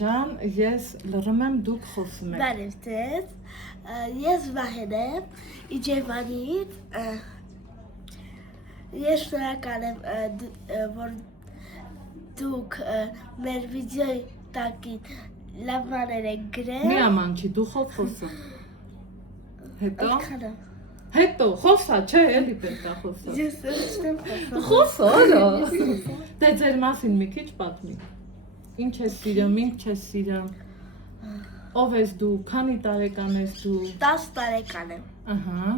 ջան, ես լռում եմ, դուք խոսում եք։ Բարև ձեզ, ես Վահեն եմ, Իջևանից, ես շնորհակալ եմ, որ դուք մեր վիդեոյի տակին լավ բաներ եք գրել։ Մի ամանչի, դու խոսում։ Հետո։ Այդքանը։ Հետո, խոսա, չէ, էլի պետք է խոսա։ Ես չեմ խոսում։ Խոսա, արա։ Դե ձեր մասին մի քիչ պատմի։ Ինչ ես սիրում, ինչ չես սիրում։ Ով ես դու, քանի տարեկան ես դու։ 10 տարեկան եմ։ Ահա։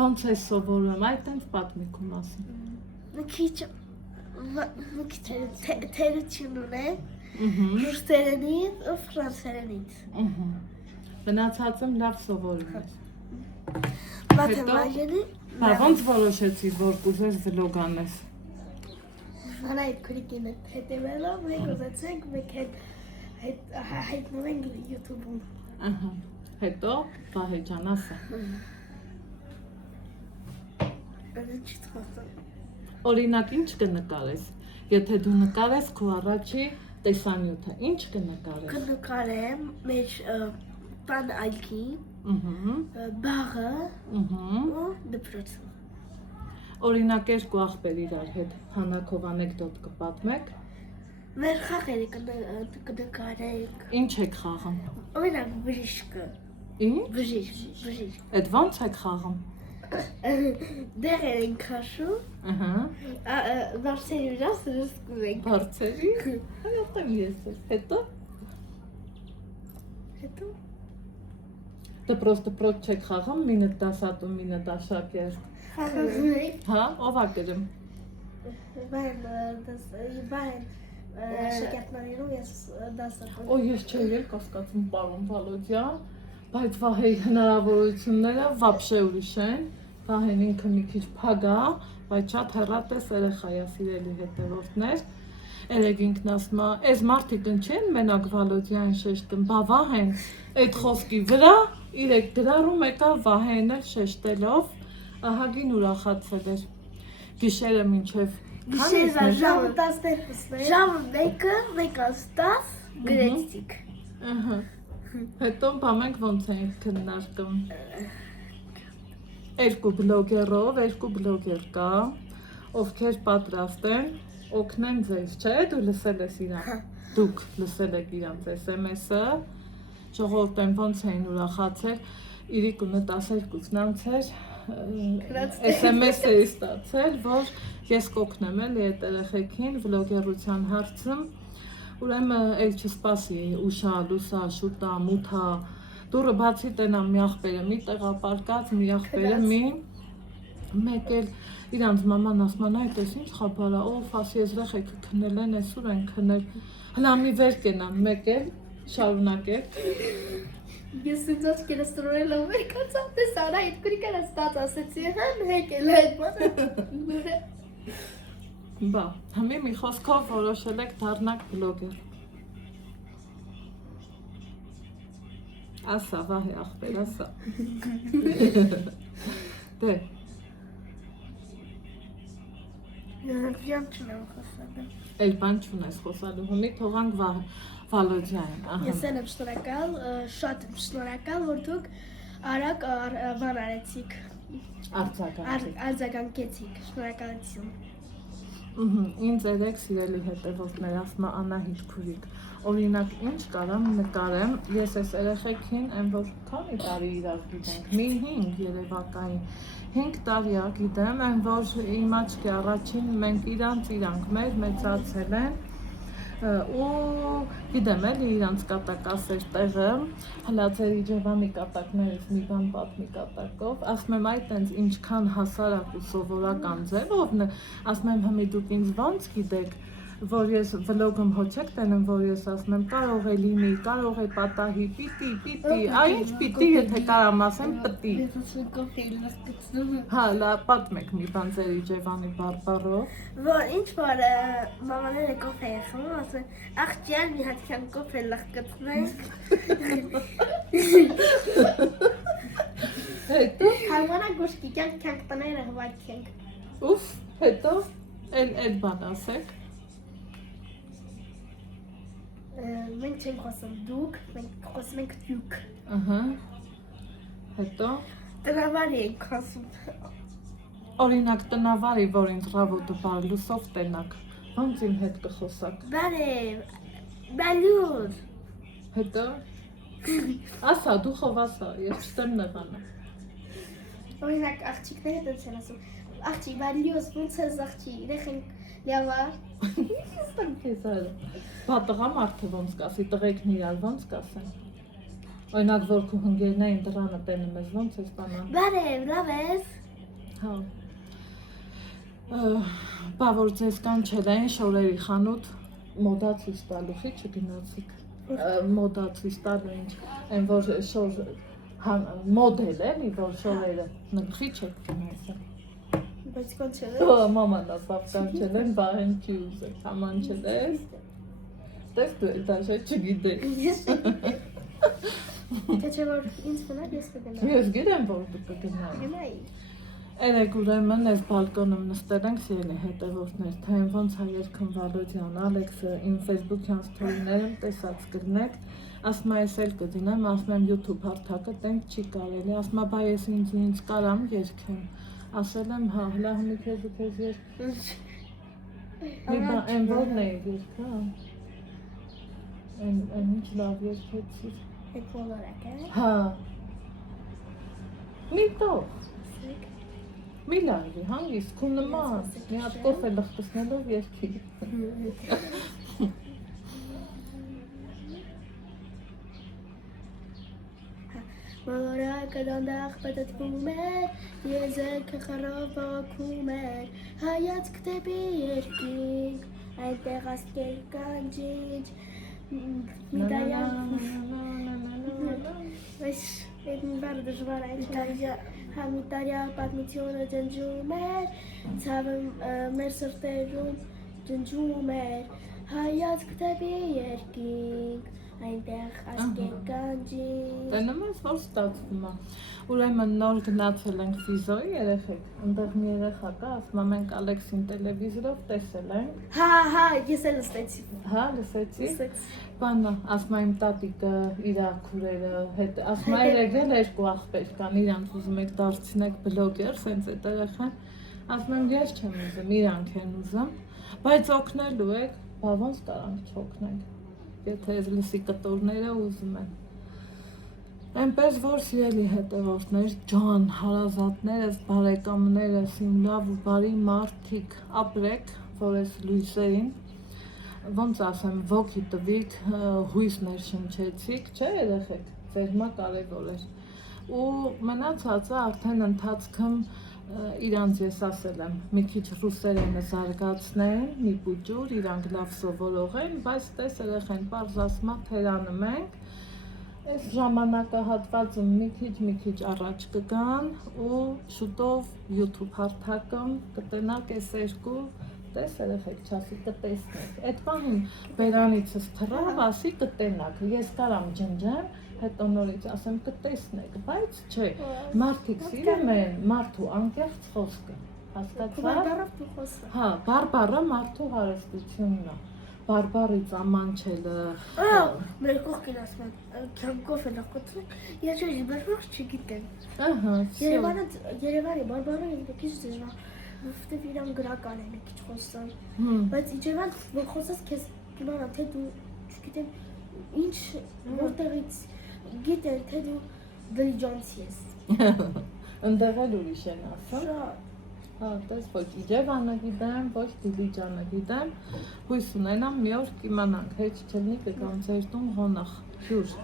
Ոնց ես սովորում, այդ տենց պատմի քո մասին։ Մի քիչ թերություն ունեմ, ռուսերենից ու ֆրանսերենից։ Մնացածը լավ սովորում ես։ Մաթեմատիկայի Բա ոնց որոշեցիր, որ կուզես վլոգ անես։ Վանայդ քրիկին հետևելով մենք ուզեցինք մեկ հայտնում ենք YouTube-ում։ Ահա։ Հետո Վահե ջան, ասա։ Օրինակ ինչ կնկարես։ Եթե դու նկարես քո առաջի տեսանյութը, ինչ կնկարես։ Կնկարեմ մեր տան այգի, բաղը ու դպրոցը։ Օրինակ երկու աղբեր իրար հետ հանակով անեկդոտ կպատմեք։ Մեր խաղերը կնկարենք։ Ինչ եք խաղում։ Օրինակ բժիշկը։ Ինչ։ Բժիշկ։ Այդ ոնց եք խաղում։ Դեղեր ենք քաշում։ Ահա։ Բարձերի վրա սրսկում ենք։ Բարձերի։ Այդտեղ ես եմ։ Հետո դպրոց չեք խաղում, մինը դասատու, մինը դաշակերտ։ Խաղում ենք։ Հա, ով է գրում։ Բան շակերտներով ես դասատու։ Օ, ես չէի կասկածում, պարոն Վալոդյան, բայց Վահեի հնարավորությունները վաբշե ուրիշ են։ Վահեն ինքը մի քիչ փագ է, բայց շատ հեռատես երեխա է, սիրելի հետևորդներ։ Երեք ինքն ասում է, «Էս մարդիկ չեն մենակ Վալոդյան շեշտում, բա Վահեն, այդ խոսքի վրա իրեք գրառում եկա Վահենը շեշտելով, ահագին ուրախացել էր։ Գիշերը մինչև Գիշերվա ժամը 12-ն է։ Ժամը 1:10 գրեցիք։ Ահա։ Հետո բամենք ոնց ենք քննարկում։ Երկու բլոգեր կա, ովքեր պատրաստ են օգնեն ձեզ, չէ՞, դու լսել ես իրան։ Դուք լսել եք իրանց SMS-ը, ժողովուրդն ոնց էին ուրախացել, իրիկունը 12-ն անցեր, SMS էի ստացել, որ ես կօգնեմ էլի այդ երեխեքին վլոգերության հարցում, ուրեմն էլ չսպասի ուշա, լուսա, շուտա, մութա, դուրը բացի տենամ մի աղբերը մի տեղապարկած, մի աղբերը մեկ էլ իրանց մաման ասման այդ ես ինչ խաբար է, ով ասի երեխեքը քնել են, այսօր են քնել, հլա մի վեր կենամ, մեկ էլ շարունակեք։ Ես ինձ կերստորելով մեկացա, տես արա այդ քրիկը ստաց ասեցի, հան հեկել այդ բանը։ Բա, համի մի խոսքով որոշել եք դառնաք բլոգեր։ Ասա, Վահե աղբեր, ասա։ Դե։ ഞാൻ չունեմ խոսալու։ Էլ բան չունես խոսալու, հումի թողանք Վալոդյանին, ահա։ Ես եմ շնորհակալ, շատ եմ շնորհակալ, որ դուք արագ բան արեցիք։ Արձագանքեցիք, շնորհակալություն։ Ինձ երեք սիրելի հետևորդներ, ասում է Անահիտ քուրիկ, օրինակ ինչ կարամ նկարեմ, ես այս երեխեքին այն որ քանի տարի իրար գիտենք, մի 5 երևակային 5 տարի ա գիտեմ, այն որ իմ աչքի առաջին մենք իրանք մեր մեծացել են ու գիտեմ էլի իրանց կատակասեր տեղը, հլա ձեր Իջևանի կատակներից մի բան պատմի կատակով, ասում եմ այդ տենց ինչքան հասարակ ու սովորական ձևով, ասում եմ հմի դուք ինձ ոնց գիտեք, որ ես վլոգում հոչեք տենեմ, որ ես ասում եմ կարող է լինի, կարող է պատահի, պիտի, ինչ պիտի, եթե կարամ ասեմ պտի։ Հա, լա պատմեք մի բան ձեր Իջևանի բարբառով։ Որ ինչ որ մամաները կոֆե է խմում, ասում են, աղջյան մի հատ քան կոֆե լղկացնենք։ Հետո Հարմոնա գոշկի կյանք տները հվաչենք։ ուֆ, հետո այդ բան ասեք։ մենք չենք խոսում դուք, մենք խոսում ենք դուք։ Ահա։ Հետո Տնավարի ենք խոսում։ օրինակ տնավարի, որ ինձ ռավոտը բար լուսով տենակ, ոնց իմ հետ կխոսակ։ Բարև, բալյուր։ Հետո ասա, դու խով ասա, ես չտեմ նեղանա։ Օրինակ աղջիկները դից են ասում, աղջի, բալյուս, ոնց ես աղջի, իրենք լյավա։ Ստեմ քեզ այլ։ Բա տղա մարդը ոնց կասի, տղեկն իրար ոնց կասեն։ Օրինակ որ քո հնգերնային դրանը տենում ես, ոնց ես տանան։ Բարև, լավ ես։ Հա։ Բա որ ձեզ կանչել էին շորերի խանութ մոդա ցույց տալու, խի չգնացիք։ Մոդա ցույց տալու ինչ, այն որ շոր մոդել է, մի որ շորերը նկխի չեք գնացել։ Բայց կանչել Ո մաման ասավ կանչել են, բա հեն չի ուզել, համանչել ես։ Տես դու դա չգիտես։ Ես Թե չէ որ ինձ մնալ ես կգնամ։ Ես գիտեմ որ դու կգնաս։ Գնայի։ Երեք ուրեմն այս բալկոնում նստել ենք սիրելի հետևորդներ, թե ոնց է երգում Վալոդյան, Ալեքսը, իմ Facebook-յան սթորիներում տեսած կգնեք, ասում ես էլ կդինեմ, ասում եմ YouTube հարթակը տենք չի կարելի, ասում բա ես ինձ կարամ երգեմ, ասել եմ հա, լավ մի քեզ երգ։ Մի բա այն որն է երգը, այն ինչ լավ երգեցիր։ Այդ բոլորակ է։ Հա։ Մի տող։ Մի լավի, հանգիստ, քու նման, մի հատ կոֆե լխտսնելով երկի։ Մոլորակը դանդաղ պտտվում էր, եզերքը խռով բողոքում էր, հայացք դեպի երկինք, այնտեղ ասկեր կանջիչ, միդարյան, այդ մի բառը դժվար է, Համիտարյա պատմությունը ջնջում էր, ցավը մեր սրտերում ջնջում էր, հայացք դեպի երկինք, այնտեղ ասկեր կանջիչ։ Տենում ես որ ստացվում է։ Ուրեմն նոր գնացել ենք վիզոյի երեխեք, այնտեղ մի երեխա կա, ասում եմ մենք Ալեքսին տելևիզորով տեսել ենք։ Հա, ես էլ լսեցի։ Հա, լսեցի։ Բանը, ասում եմ տատիկը, իր քուրերը հետ, ասում եմ երեքել երկու աղբեր կան, իրանք ուզում եք դարձնեք բլոգեր, սենց այդ երեխան, ասում եմ ես չեմ ուզում, իրանք են ուզում, բայց օգնելու եք, բա ոնց կարանք չօգնենք, եթե այս լսի կտորները ուզում են։ Այնպես որ սիրելի հետևորդներ, ջան, հարազատներս, բարեկամներս, իմ լավ ու բարի մարդիկ, ապրեք, որ ես լույսերին, ոնց ասեմ, ոգի տվիք, հույսներ շնչեցիք, չէ երեխեք, ձեր մա կարևոր էր։ Ու մնացածը արդեն ընթացքում իրանց ես ասել եմ, մի քիչ ռուսերենը զարգացնեն, մի պուջուր, իրանք լավ սովորողեն, բայց տես երեխեն, պարզ ասմա թերանում ենք, այս ժամանակահատվածում մի քիչ առաջ կգան ու շուտով YouTube հարթակում կտնակ այս երկու տես երեխեք չասի կտեսնեք այդ պահին բերանիցս թռավ ասի կտենակ ես կարամ ջնջեմ հետո նորից ասեմ կտեսնեք բայց չէ մարդիկ սիրում են մարդու անկեղծ խոսքը հասկացա հա բարբառը մարդու հարստությունն է բարբարից ամանչելը մեր կողքին ասում են քամկով են ախոթում ես չէի բարբար չգիտեմ ահա Երևանի բարբարը ինքը քիչ դժվար որովհետև իրան գրական է մի քիչ խոսան բայց իջևան որ խոսած քեզ կիմանա թե դու չգիտեմ ինչ որտեղից գիտեն թե դու դիլիջանցի ես ընդեղ էլ ուրիշ են ասում Հա, տես ոչ Իջևանը գիտեմ, ոչ Դիլիջանը գիտեմ, հույս ունենամ մի օր կիմանանք, հետ չլինի կգամ ձեր տուն ղոնախ, ջուր։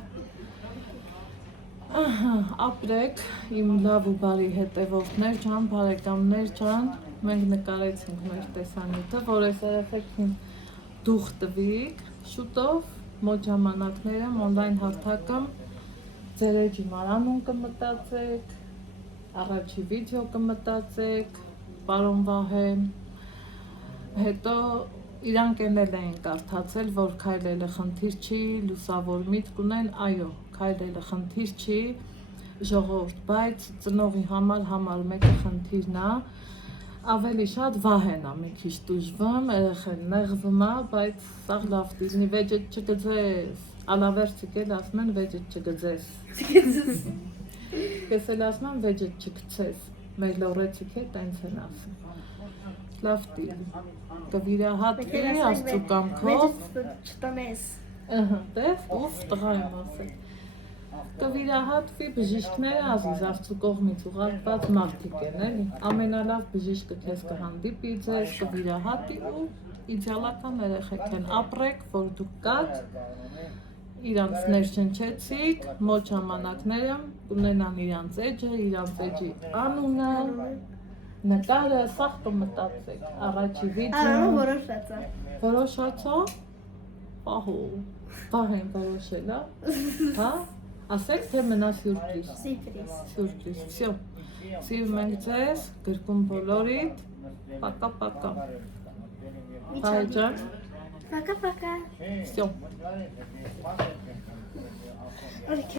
Ահա, ապրեք, իմ լավ ու բարի հետևորդներ ջան, բարեկամներ ջան, մենք նկարեցինք մեր տեսանյութը, որ այս երեխեքին դուխ տվիք, շուտով մոտ ժամանակներում օնլայն հարթակում ձեր էջի մարանուն կմտածեք, առաջի վիդեո կմտածեք, Պարոն Վահե, հետո իրանք էնել էին կարդացել, որ քայլելը խնդիր չի, լուսավոր միտք ունեն, այո, քայլելը խնդիր չի, ժողովուրդ, բայց ծնողի համար մեկը խնդիրն է, Ավելի շատ Վահենա մի քիչ դժվում, երեխեն նեղվում է, բայց սաղ լավ դիզնի վեճը չգծես, ալավերցիկ էլ ասում են վեճը չգծես, ես էլ ասում եմ վեճը չգծես, մեր լորեցիկ է տենց են ասում, լավ դիլ, կվիրահատվի աստծու կամքով, չտանես։ տես, ուվ տղա եմ ասել, կվիրահատվի բժիշկները ազիզ աստծու կողմից ուղարկված մարդիկ են, էլի, ամենալավ բժիշկը քեզ կհանդիպի ձեզ, կվիրահատի ու իդեալական երեխեք են, ապրեք, որ դուք կաք, իրանց ներշնչեցիք, մոտ ժամանակները կունենան իրանց էջը, իրանց էջի անունը, նկարը, սաղ կմտածեք, առաջի վիդեոն, որոշացա, պահո, պահեն որոշել, հա, ասեք, թե մնա սյուրպրիզ, սյուրպրիզ, վсё, սիրում ենք ձեզ, գրկում բոլորիդ, պակա, հայջան, Пока-пока։ վсё.